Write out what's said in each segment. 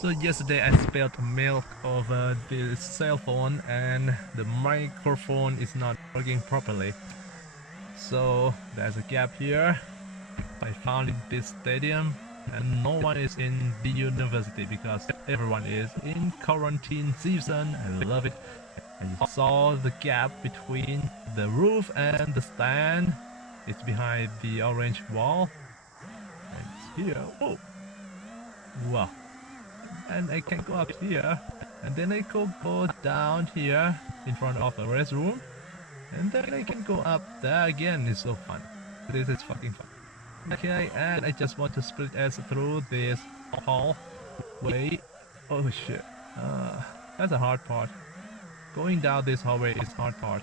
So yesterday I spilled milk over the cell phone and the microphone is not working properly. So there's a gap here. I found in this stadium and no one is in the university because everyone is in quarantine season. I love it. And you saw the gap between the roof and the stand. It's behind the orange wall. And it's here. Oh! Wow. And I can go up here, and then I can go down here in front of the restroom, and then I can go up there again. It's so fun. This is fucking fun. Okay, and I just want to split S through this hallway. Oh shit. That's a hard part. Going down this hallway is hard part.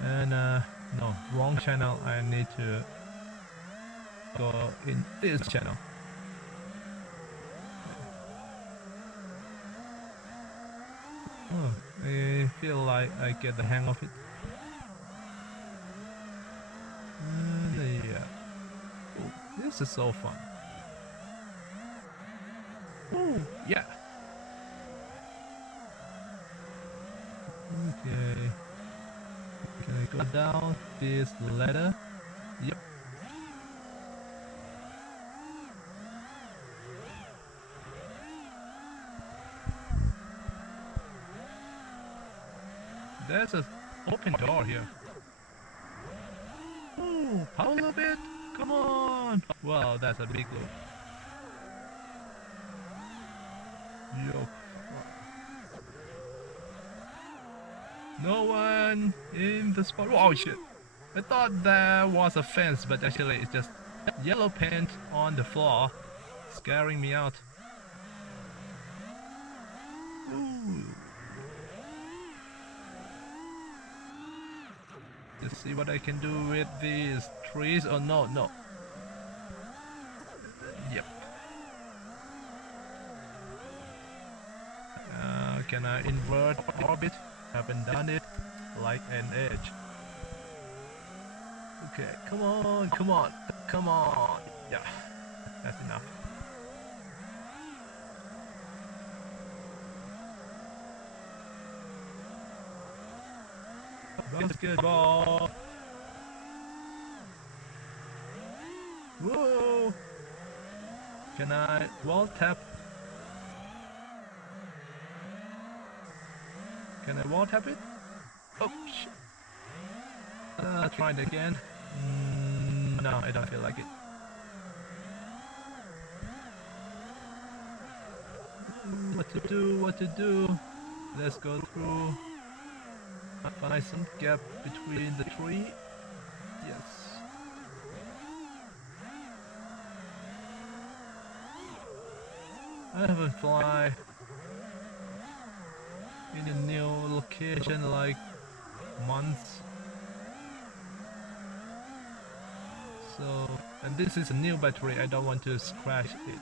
And no, wrong channel. I need to go in this channel. Oh, I feel like I get the hang of it. Yeah. Oh, this is so fun. Oh, yeah. Okay. Can I go down this ladder? Yep. There's an open door here. Oh, power up it! Come on! Wow, that's a big loop. Yo. No one in the spot. Oh shit! I thought there was a fence, but actually it's just yellow paint on the floor, scaring me out. Ooh. Let's see what I can do with these trees. Oh no, no. Yep. Can I invert orbit? Haven't done it. Like an edge. Okay, come on, come on, come on. Yeah, that's enough. Basketball. Whoa! Can I wall tap? Can I wall tap it? Oh shit! Try it again. No, I don't feel like it. What to do? What to do? Let's go through. Find some gap between the tree. Yes. I haven't fly in a new location like months. So, and this is a new battery. I don't want to scratch it.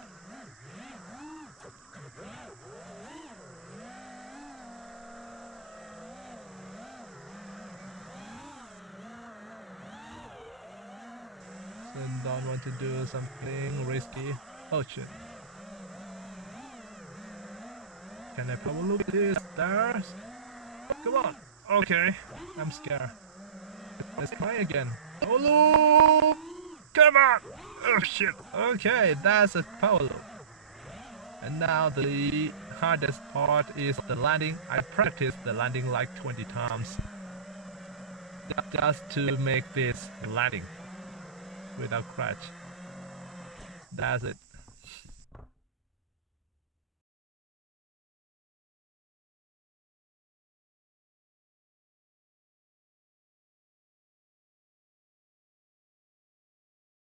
And don't want to do something risky. Oh shit. Can I power loop this stairs? Come on. Okay. I'm scared. Let's try again. Power loop! Come on! Oh shit. Okay, that's a power loop. And now the hardest part is the landing. I practiced the landing like 20 times. Just to make this landing without crash. That's it.